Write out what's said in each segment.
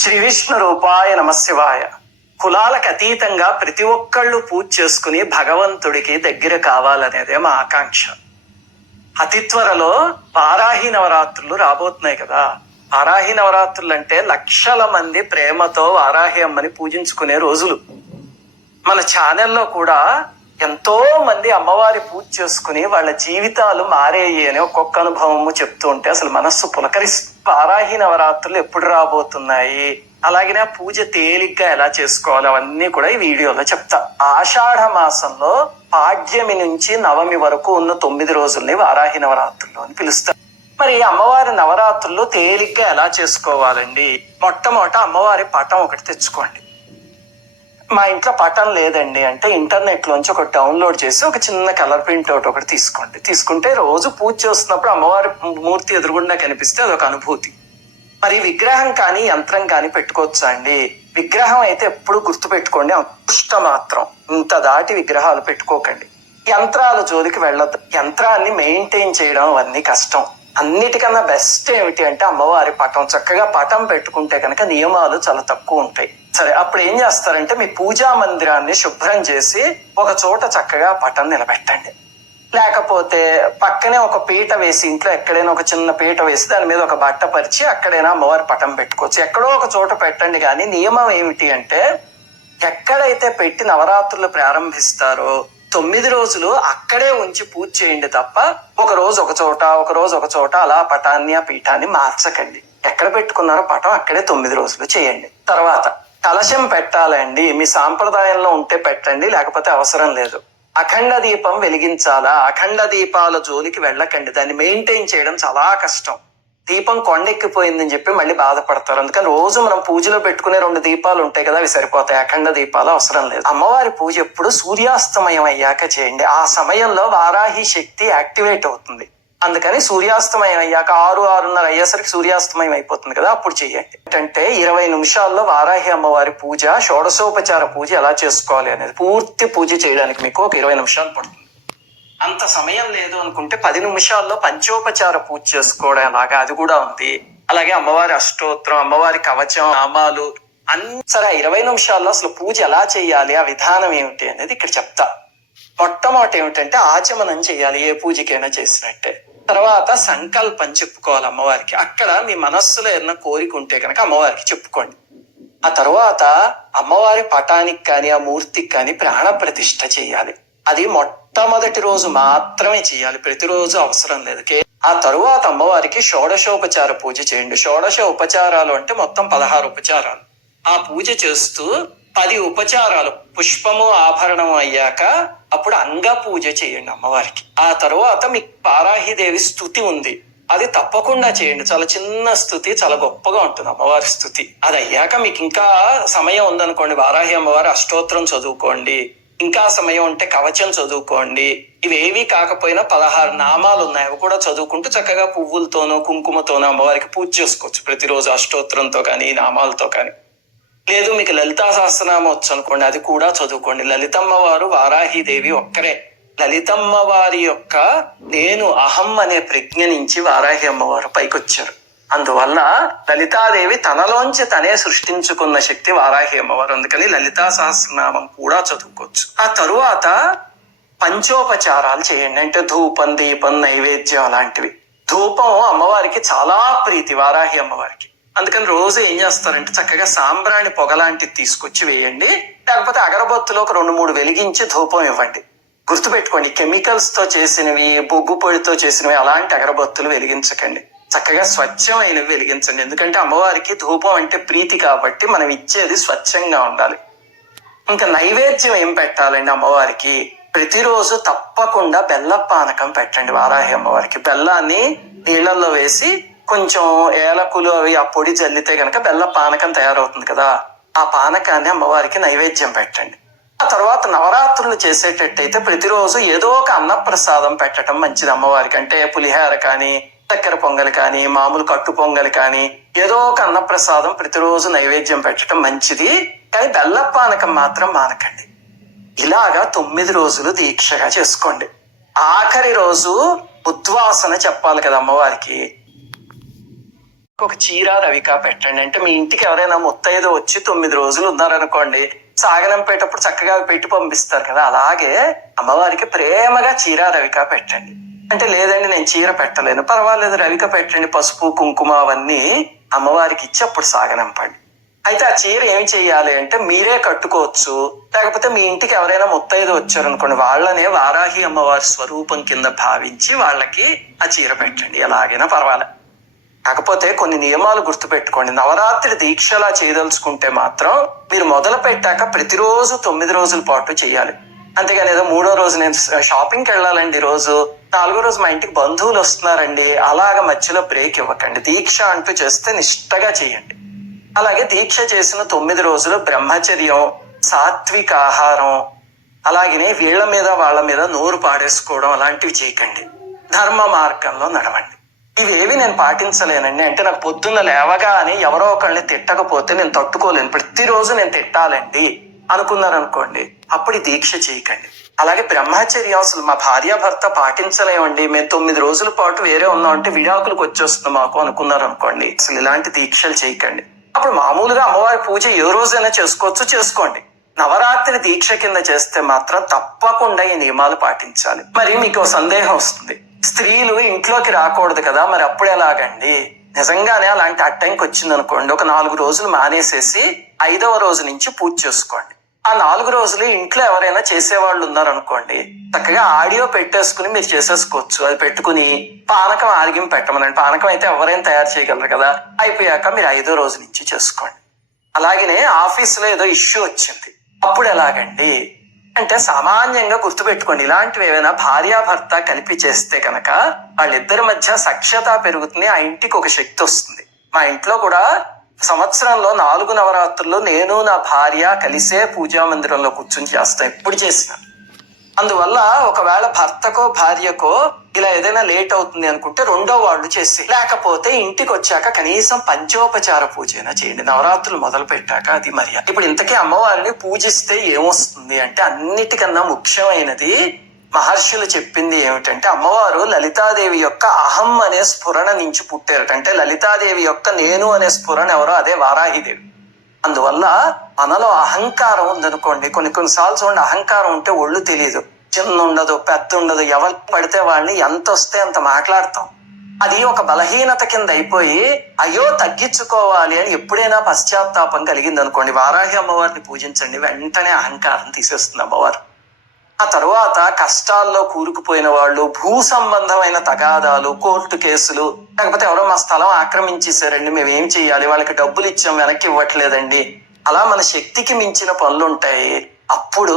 శ్రీ విష్ణు రూపాయ నమశివాయ. కులాలకు అతీతంగా ప్రతి ఒక్కళ్ళు పూజ చేసుకుని భగవంతుడికి దగ్గర కావాలనేదే మా ఆకాంక్ష. అతి త్వరలో వారాహి నవరాత్రులు రాబోతున్నాయి కదా. వారాహి నవరాత్రులు అంటే లక్షల మంది ప్రేమతో వారాహి అమ్మని పూజించుకునే రోజులు. మన ఛానల్లో కూడా ఎంతో మంది అమ్మవారి పూజ చేసుకుని వాళ్ళ జీవితాలు మారేయి అని ఒక్కొక్క అనుభవము చెప్తూ ఉంటే అసలు మనస్సు పులకరిస్తుంది. వారాహి నవరాత్రులు ఎప్పుడు రాబోతున్నాయి, అలాగే పూజ తేలిగ్గా ఎలా చేసుకోవాలి, అవన్నీ కూడా ఈ వీడియోలో చెప్తా. ఆషాఢ మాసంలో పాడ్యమి నుంచి నవమి వరకు ఉన్న 9 రోజుల్ని వారాహి నవరాత్రులు అని పిలుస్తారు. మరి అమ్మవారి నవరాత్రులు తేలిగ్గా ఎలా చేసుకోవాలండి? మొట్టమొదట అమ్మవారి పటం ఒకటి తెచ్చుకోండి. మా ఇంట్లో పటం లేదండి అంటే ఇంటర్నెట్ లోంచి ఒకటి డౌన్లోడ్ చేసి ఒక చిన్న కలర్ ప్రింట్ అవుట్ ఒకటి తీసుకోండి. తీసుకుంటే రోజు పూజ చేస్తున్నప్పుడు అమ్మవారి మూర్తి ఎదురుగుండా కనిపిస్తే అదొక అనుభూతి. మరి విగ్రహం కానీ యంత్రం కానీ పెట్టుకోవచ్చా అండి? విగ్రహం అయితే ఎప్పుడు గుర్తు పెట్టుకోండి, అదృష్ట మాత్రం. ఇంత దాటి విగ్రహాలు పెట్టుకోకండి. యంత్రాల జోలికి వెళ్ళొద్దు. యంత్రాన్ని మెయింటైన్ చేయడం అవన్నీ కష్టం. అన్నిటికన్నా బెస్ట్ ఏమిటి అంటే అమ్మవారి పటం. చక్కగా పటం పెట్టుకుంటే కనుక నియమాలు చాలా తక్కువ ఉంటాయి. సరే, అప్పుడు ఏం చేస్తారంటే మీ పూజా మందిరాన్ని శుభ్రం చేసి ఒక చోట చక్కగా పటం నిలబెట్టండి. లేకపోతే పక్కనే ఒక పీట వేసి, ఇంట్లో ఎక్కడైనా ఒక చిన్న పీట వేసి దాని మీద ఒక బట్ట పరిచి అక్కడైనా అమ్మవారి పటం పెట్టుకోవచ్చు. ఎక్కడో ఒక చోట పెట్టండి. కానీ నియమం ఏమిటి అంటే ఎక్కడైతే పెట్టి నవరాత్రులు ప్రారంభిస్తారో 9 రోజులు అక్కడే ఉంచి పూజ చేయండి తప్ప ఒక రోజు ఒక చోట, ఒక రోజు ఒక చోట అలా పటాన్ని ఆ పీఠాన్ని మార్చకండి. ఎక్కడ పెట్టుకున్నారో పటం అక్కడే 9 రోజులు చేయండి. తర్వాత కలశం పెట్టాలండి. మీ సాంప్రదాయంలో ఉంటే పెట్టండి, లేకపోతే అవసరం లేదు. అఖండ దీపం వెలిగించాలా? అఖండ దీపాల జోలికి వెళ్ళకండి. దాన్ని మెయింటైన్ చేయడం చాలా కష్టం. దీపం కొండెక్కిపోయిందని చెప్పి మళ్ళీ బాధపడతారు. అందుకని రోజు మనం పూజలో పెట్టుకునే 2 దీపాలు ఉంటాయి కదా, అవి సరిపోతాయి. అఖండ దీపాలు అవసరం లేదు. అమ్మవారి పూజ ఎప్పుడు సూర్యాస్తమయం అయ్యాక చేయండి. ఆ సమయంలో వారాహి శక్తి యాక్టివేట్ అవుతుంది. అందుకని సూర్యాస్తమయం అయ్యాక 6-6:30 అయ్యేసరికి సూర్యాస్తమయం అయిపోతుంది కదా, అప్పుడు చెయ్యండి. ఏంటంటే 20 నిమిషాల్లో వారాహి అమ్మవారి పూజ, షోడశోపచార పూజ ఎలా చేసుకోవాలి అనేది పూర్తి పూజ చేయడానికి మీకు ఒక 20 నిమిషాలు పడుతుంది. అంత సమయం లేదు అనుకుంటే 10 నిమిషాల్లో పంచోపచార పూజ చేసుకోవడం లాగా అది కూడా ఉంది. అలాగే అమ్మవారి అష్టోత్తరం, అమ్మవారి కవచం, నామాలు అన్ని. సరే, 20 నిమిషాల్లో అసలు పూజ ఎలా చేయాలి, ఆ విధానం ఏమిటి అనేది ఇక్కడ చెప్తా. మొట్టమొదటి ఏమిటంటే ఆచమనం చేయాలి, ఏ పూజకైనా చేసినట్టే. తర్వాత సంకల్పం చెప్పుకోవాలి అమ్మవారికి. అక్కడ మీ మనస్సులో ఏదైనా కోరిక ఉంటే కనుక అమ్మవారికి చెప్పుకోండి. ఆ తర్వాత అమ్మవారి పటానికి కానీ ఆ మూర్తికి కానీ ప్రాణ ప్రతిష్ఠ చేయాలి. అది మొట్టమొదటి రోజు మాత్రమే చేయాలి, ప్రతిరోజు అవసరం లేదు. ఆ తరువాత అమ్మవారికి షోడశోపచార పూజ చేయండి. షోడశ ఉపచారాలు అంటే మొత్తం 16 ఉపచారాలు. ఆ పూజ చేస్తూ 10 ఉపచారాలు పుష్పము ఆభరణం అయ్యాక అప్పుడు అంగ పూజ చేయండి అమ్మవారికి. ఆ తరువాత మీకు వారాహిదేవి స్తుతి ఉంది, అది తప్పకుండా చేయండి. చాలా చిన్న స్తుతి, చాలా గొప్పగా ఉంటుంది అమ్మవారి స్తుతి. అది అయ్యాక మీకు ఇంకా సమయం ఉందనుకోండి, వారాహి అమ్మవారి అష్టోత్తరం చదువుకోండి. ఇంకా సమయం ఉంటే కవచం చదువుకోండి. ఇవేవి కాకపోయినా 16 నామాలు ఉన్నాయి, అవి కూడా చదువుకుంటూ చక్కగా పువ్వులతోనో కుంకుమతోనో అమ్మవారికి పూజ చేసుకోవచ్చు ప్రతిరోజు, అష్టోత్తరంతో కానీ నామాలతో కానీ. లేదు మీకు లలితా సహస్రనామం వచ్చు అనుకోండి, అది కూడా చదువుకోండి. లలితమ్మ వారు వారాహిదేవి ఒక్కరే. లలితమ్మ వారి యొక్క నేను అహం అనే ప్రజ్ఞ నుంచి వారాహి అమ్మవారు పైకొచ్చారు. అందువల్ల లలితాదేవి తనలోంచి తనే సృష్టించుకున్న శక్తి వారాహి అమ్మవారు. అందుకని లలితా సహస్రనామం కూడా చదువుకోవచ్చు. ఆ తరువాత పంచోపచారాలు చేయండి. అంటే ధూపం, దీపం, నైవేద్యం అలాంటివి. ధూపం అమ్మవారికి చాలా ప్రీతి, వారాహి అమ్మవారికి. అందుకని రోజు ఏం చేస్తారంటే చక్కగా సాంబ్రాణి పొగలాంటిది తీసుకొచ్చి వేయండి. లేకపోతే అగరబత్తులో ఒక 2-3 వెలిగించి ధూపం ఇవ్వండి. గుర్తుపెట్టుకోండి, కెమికల్స్ తో చేసినవి, బొగ్గు పొడితో చేసినవి అలాంటి అగరబత్తులు వెలిగించకండి. చక్కగా స్వచ్ఛమైనవి వెలిగించండి. ఎందుకంటే అమ్మవారికి ధూపం అంటే ప్రీతి కాబట్టి మనం ఇచ్చేది స్వచ్ఛంగా ఉండాలి. ఇంకా నైవేద్యం ఏం పెట్టాలండి అమ్మవారికి? ప్రతిరోజు తప్పకుండా బెల్ల పానకం పెట్టండి వారాహి అమ్మవారికి. బెల్లాన్ని నీళ్ళల్లో వేసి కొంచెం ఏలకులు అవి ఆ పొడి జల్లితే గనక బెల్ల పానకం తయారవుతుంది కదా, ఆ పానకాన్ని అమ్మవారికి నైవేద్యం పెట్టండి. ఆ తర్వాత నవరాత్రులు చేసేటట్టయితే ప్రతిరోజు ఏదో ఒక అన్నప్రసాదం పెట్టడం మంచిది అమ్మవారికి. అంటే పులిహార కానీ, చక్కెర పొంగలి కానీ, మామూలు కట్టు పొంగలి కానీ, ఏదో ఒక అన్నప్రసాదం ప్రతిరోజు నైవేద్యం పెట్టడం మంచిది. కానీ బెల్ల పానకం మాత్రం మానకండి. ఇలాగా 9 రోజులు దీక్షగా చేసుకోండి. ఆఖరి రోజు ఉద్వాసన చెప్పాలి కదా అమ్మవారికి. ఒక చీర రవిక పెట్టండి. అంటే మీ ఇంటికి ఎవరైనా ముత్తైదో వచ్చి 9 రోజులు ఉన్నారనుకోండి, సాగనంపేటప్పుడు చక్కగా పెట్టి పంపిస్తారు కదా, అలాగే అమ్మవారికి ప్రేమగా చీర రవిక పెట్టండి. అంటే లేదండి నేను చీర పెట్టలేను, పర్వాలేదు రవిక పెట్టండి, పసుపు కుంకుమ అవన్నీ అమ్మవారికి ఇచ్చి అప్పుడు సాగనంపండి. అయితే ఆ చీర ఏం చెయ్యాలి అంటే మీరే కట్టుకోవచ్చు, లేకపోతే మీ ఇంటికి ఎవరైనా ముత్తైదు వచ్చారనుకోండి, వాళ్ళనే వారాహి అమ్మవారి స్వరూపం కింద భావించి వాళ్ళకి ఆ చీర పెట్టండి, ఎలాగైనా పర్వాలేదు. కాకపోతే కొన్ని నియమాలు గుర్తుపెట్టుకోండి. నవరాత్రి దీక్షలా చేయదలుచుకుంటే మాత్రం మీరు మొదలు పెట్టాక ప్రతిరోజు 9 రోజుల పాటు చేయాలి. అంతేగాని ఏదో 3వ రోజు నేను షాపింగ్కి వెళ్ళాలండి, రోజు 4వ రోజు మా ఇంటికి బంధువులు వస్తున్నారండి, అలాగ మధ్యలో బ్రేక్ ఇవ్వకండి. దీక్ష అంటూ చేస్తే నిష్టగా చేయండి. అలాగే దీక్ష చేసిన 9 రోజులు బ్రహ్మచర్యం, సాత్విక ఆహారం, అలాగనే వీళ్ళ మీద వాళ్ళ మీద నోరు పాడేసుకోవడం అలాంటివి చేయకండి. ధర్మ మార్గంలో నడవండి. ఇవేవి నేను పాటించలేనండి అంటే నాకు పొద్దున్న లేవగానే ఎవరో ఒకళ్ళని తిట్టకపోతే నేను తట్టుకోలేను, ప్రతిరోజు నేను తిట్టాలండి అనుకున్నారనుకోండి, అప్పుడు దీక్ష చేయకండి. అలాగే బ్రహ్మచర్యం అసలు మా భార్యాభర్త పాటించలేమండి, మేము 9 రోజుల పాటు వేరే ఉన్నాం అంటే విడాకులకు వచ్చేస్తుంది మాకు అనుకున్నారనుకోండి, అసలు ఇలాంటి దీక్షలు చేయకండి. అప్పుడు మామూలుగా అమ్మవారి పూజ ఏ రోజైనా చేసుకోండి. నవరాత్రి దీక్ష కింద చేస్తే మాత్రం తప్పకుండా ఈ నియమాలు పాటించాలి. మరి మీకు సందేహం వస్తుంది, స్త్రీలు ఇంట్లోకి రాకూడదు కదా, మరి అప్పుడు ఎలాగండి? నిజంగానే అలాంటి టైంకి వచ్చింది అనుకోండి, ఒక 4 రోజులు మానేసేసి 5వ రోజు నుంచి పూజ చేసుకోండి. ఆ 4 రోజులు ఇంట్లో ఎవరైనా చేసేవాళ్ళు ఉన్నారనుకోండి, చక్కగా ఆడియో పెట్టేసుకుని మీరు చేసేసుకోవచ్చు. అది పెట్టుకుని పానకం ఆరిగిం పెట్టమనండి. పానకం అయితే ఎవరైనా తయారు చేయగలరు కదా. అయిపోయాక మీరు 5వ రోజు నుంచి చేసుకోండి. అలాగనే ఆఫీసులో ఏదో ఇష్యూ వచ్చింది, అప్పుడు ఎలాగండి అంటే సామాన్యంగా గుర్తుపెట్టుకోండి, ఇలాంటివి ఏమైనా భార్యాభర్త కలిపి చేస్తే కనుక వాళ్ళిద్దరి మధ్య సఖ్యత పెరుగుతుంది, ఆ ఇంటికి ఒక శక్తి వస్తుంది. మా ఇంట్లో కూడా సంవత్సరంలో 4 నవరాత్రులు నేను నా భార్య కలిసే పూజా మందిరంలో కూర్చుని చేస్తాం, ఎప్పుడు చేసిన. అందువల్ల ఒకవేళ భర్తకో భార్యకో ఇలా ఏదైనా లేట్ అవుతుంది అనుకుంటే 2వ వాళ్ళు చేసి, లేకపోతే ఇంటికి వచ్చాక కనీసం పంచోపచార పూజ అయినా చేయండి. నవరాత్రులు మొదలు పెట్టాక అది మర్యాద. ఇప్పుడు ఇంతకీ అమ్మవారిని పూజిస్తే ఏమొస్తుంది అంటే, అన్నిటికన్నా ముఖ్యమైనది మహర్షులు చెప్పింది ఏమిటంటే, అమ్మవారు లలితాదేవి యొక్క అహం అనే స్ఫురణ నుంచి పుట్టారట. అంటే లలితాదేవి యొక్క నేను అనే స్ఫురణ ఎవరో అదే వారాహిదేవి. అందువల్ల మనలో అహంకారం ఉందనుకోండి, కొన్నిసార్లు చూడండి, అహంకారం ఉంటే ఒళ్ళు తెలియదు, చిన్న ఉండదు పెద్ద ఉండదు, ఎవరు పడితే వాళ్ళని ఎంత వస్తే అంత మాట్లాడతాం. అది ఒక బలహీనత కింద అయిపోయి అయ్యో తగ్గించుకోవాలి అని ఎప్పుడైనా పశ్చాత్తాపం కలిగింది అనుకోండి, వారాహి అమ్మవారిని పూజించండి, వెంటనే అహంకారం తీసేస్తుంది అమ్మవారు. ఆ తరువాత కష్టాల్లో కూరుకుపోయిన వాళ్ళు, భూ సంబంధమైన తగాదాలు, కోర్టు కేసులు, లేకపోతే ఎవరో మా స్థలం ఆక్రమించేశారండి, మేమేం చెయ్యాలి, వాళ్ళకి డబ్బులు ఇచ్చాం వెనక్కి ఇవ్వట్లేదండి, అలా మన శక్తికి మించిన పనులు ఉంటాయి, అప్పుడు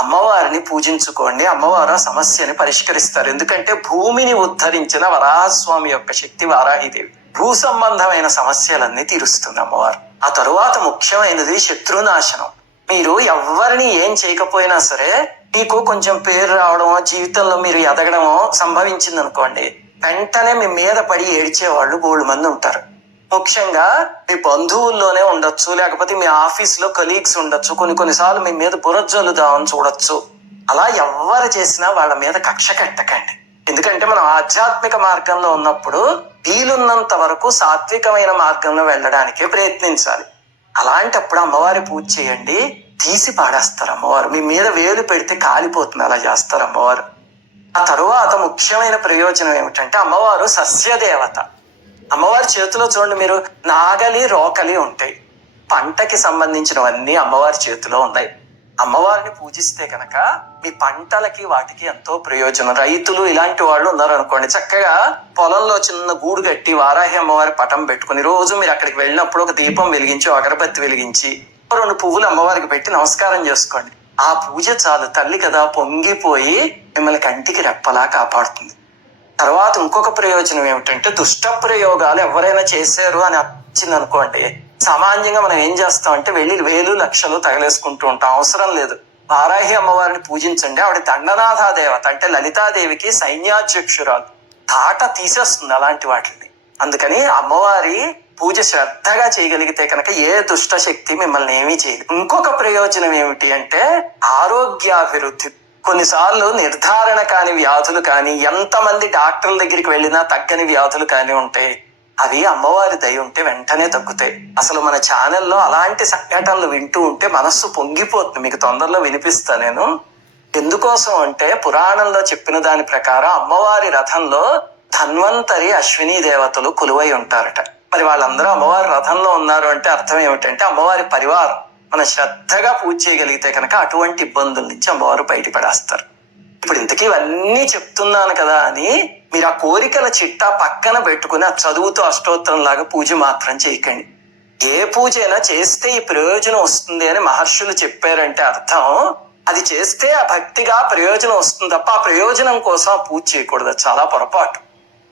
అమ్మవారిని పూజించుకోండి. అమ్మవారు ఆ సమస్యని పరిష్కరిస్తారు. ఎందుకంటే భూమిని ఉద్ధరించిన వరాహస్వామి యొక్క శక్తి వారాహిదేవి. భూ సంబంధమైన సమస్యలన్నీ తీరుస్తుంది అమ్మవారు. ఆ తరువాత ముఖ్యమైనది శత్రునాశనం. మీరు ఎవరిని ఏం చేయకపోయినా సరే మీకు కొంచెం పేరు రావడమో, జీవితంలో మీరు ఎదగడమో సంభవించింది అనుకోండి, వెంటనే మీ మీద పడి ఏడ్చేవాళ్ళు బోల్డ్ మంది ఉంటారు. ముఖ్యంగా మీ బంధువుల్లోనే ఉండొచ్చు, లేకపోతే మీ ఆఫీస్ లో కొలీగ్స్ ఉండొచ్చు, కొన్నిసార్లు మీ మీద బురజల్లుదామని చూడొచ్చు. అలా ఎవరు చేసినా వాళ్ళ మీద కక్ష కట్టకండి. ఎందుకంటే మనం ఆధ్యాత్మిక మార్గంలో ఉన్నప్పుడు వీలున్నంత వరకు సాత్వికమైన మార్గంలో వెళ్ళడానికే ప్రయత్నించాలి. అలాంటప్పుడు అమ్మవారి పూజ చేయండి, తీసి పాడేస్తారు అమ్మవారు. మీ మీద వేలు పెడితే కాలిపోతుంది, అలా చేస్తారు అమ్మవారు. ఆ తరువాత ముఖ్యమైన ప్రయోజనం ఏమిటంటే, అమ్మవారు సస్యదేవత. అమ్మవారి చేతిలో చూడండి, మీరు నాగలి రోకలి ఉంటాయి, పంటకి సంబంధించినవన్నీ అమ్మవారి చేతిలో ఉన్నాయి. అమ్మవారిని పూజిస్తే కనుక మీ పంటలకి వాటికి ఎంతో ప్రయోజనం. రైతులు ఇలాంటి వాళ్ళు ఉన్నారు అనుకోండి, చక్కగా పొలంలో చిన్న గూడు కట్టి వారాహి అమ్మవారి పటం పెట్టుకుని రోజు మీరు అక్కడికి వెళ్ళినప్పుడు ఒక దీపం వెలిగించి, అగరబత్తి వెలిగించి 2 పువ్వులు అమ్మవారికి పెట్టి నమస్కారం చేసుకోండి. ఆ పూజ చాలు, తల్లి కదా పొంగిపోయి మిమ్మల్ని కంటికి రెప్పలా కాపాడుతుంది. తర్వాత ఇంకొక ప్రయోజనం ఏమిటంటే, దుష్ట ప్రయోగాలు ఎవరైనా చేశారు అని వచ్చింది అనుకోండి, సామాన్యంగా మనం ఏం చేస్తాం అంటే వెళ్ళి వేలు లక్షలు తగలేసుకుంటూ ఉంటాం. అవసరం లేదు. వారాహి అమ్మవారిని పూజించండి. ఆవిడ దండనాథ దేవత, అంటే లలితాదేవికి సైన్యాధ్యక్షురాలు, తాట తీసేస్తుంది అలాంటి వాటిని. అందుకని అమ్మవారి పూజ శ్రద్ధగా చేయగలిగితే కనుక ఏ దుష్ట శక్తి మిమ్మల్ని ఏమీ చేయదు. ఇంకొక ప్రయోజనం ఏమిటి అంటే ఆరోగ్యాభివృద్ధి. కొన్నిసార్లు నిర్ధారణ కాని వ్యాధులు కానీ, ఎంతమంది డాక్టర్ల దగ్గరికి వెళ్ళినా తగ్గని వ్యాధులు కానీ ఉంటాయి. అవి అమ్మవారి దయ ఉంటే వెంటనే తగ్గుతాయి. అసలు మన ఛానల్లో అలాంటి సంఘటనలు వింటూ ఉంటే మనస్సు పొంగిపోతుంది. మీకు తొందరలో వినిపిస్తా నేను. ఎందుకోసం అంటే పురాణంలో చెప్పిన దాని ప్రకారం అమ్మవారి రథంలో ధన్వంతరి అశ్విని దేవతలు కొలువై ఉంటారట. మరి వాళ్ళందరూ అమ్మవారి రథంలో ఉన్నారు అంటే అర్థం ఏమిటంటే అమ్మవారి పరివారం. మనం శ్రద్ధగా పూజ చేయగలిగితే కనుక అటువంటి ఇబ్బందుల నుంచి అమ్మవారు బయటపడేస్తారు. ఇప్పుడు ఇంతకీ ఇవన్నీ చెప్తున్నాను కదా అని మీరు ఆ కోరికల చిట్టా పక్కన పెట్టుకుని ఆ చదువుతో అష్టోత్తరం లాగా పూజ మాత్రం చేయకండి. ఏ పూజ అయినా చేస్తే ఈ ప్రయోజనం వస్తుంది అని మహర్షులు చెప్పారంటే అర్థం అది చేస్తే ఆ భక్తిగా ప్రయోజనం వస్తుంది తప్ప ఆ ప్రయోజనం కోసం ఆ పూజ చేయకూడదు. చాలా పొరపాటు.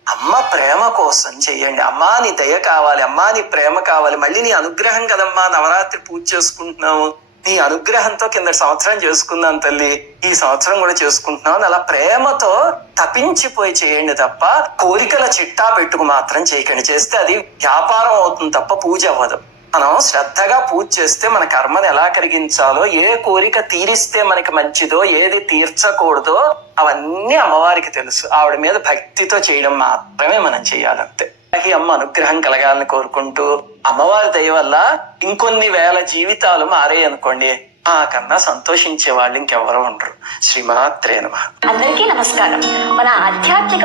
అమ్మ ప్రేమ కోసం చెయ్యండి. అమ్మా నీ దయ కావాలి, అమ్మా నీ ప్రేమ కావాలి, మళ్ళీ నీ అనుగ్రహం కదమ్మా నవరాత్రి పూజ చేసుకుంటున్నావు, నీ అనుగ్రహంతో కింద సంవత్సరం చేసుకున్నాం తల్లి, ఈ సంవత్సరం కూడా చేసుకుంటున్నావు అని అలా ప్రేమతో తపించిపోయి చేయండి తప్ప కోరికల చిట్టా పెట్టుకు మాత్రం చేయకండి. చేస్తే అది వ్యాపారం అవుతుంది తప్ప పూజ అవ్వదు. మనం శ్రద్ధగా పూజ చేస్తే మన కర్మను ఎలా కరిగించాలో, ఏ కోరిక తీరిస్తే మనకి మంచిదో, ఏది తీర్చకూడదో అవన్నీ అమ్మవారికి తెలుసు. ఆవిడ మీద భక్తితో చేయడం మాత్రమే మనం చేయాలంతే. ఈ అమ్మ అనుగ్రహం కలగాలని కోరుకుంటూ అమ్మవారి దయ వల్ల ఇంకొన్ని వేల జీవితాలు మారాయి అనుకోండి, ఆ కన్నా సంతోషించే వాళ్ళు ఇంకెవరూ ఉండరు. శ్రీమాత్రే నమః. అందరికీ నమస్కారం. మన ఆధ్యాత్మిక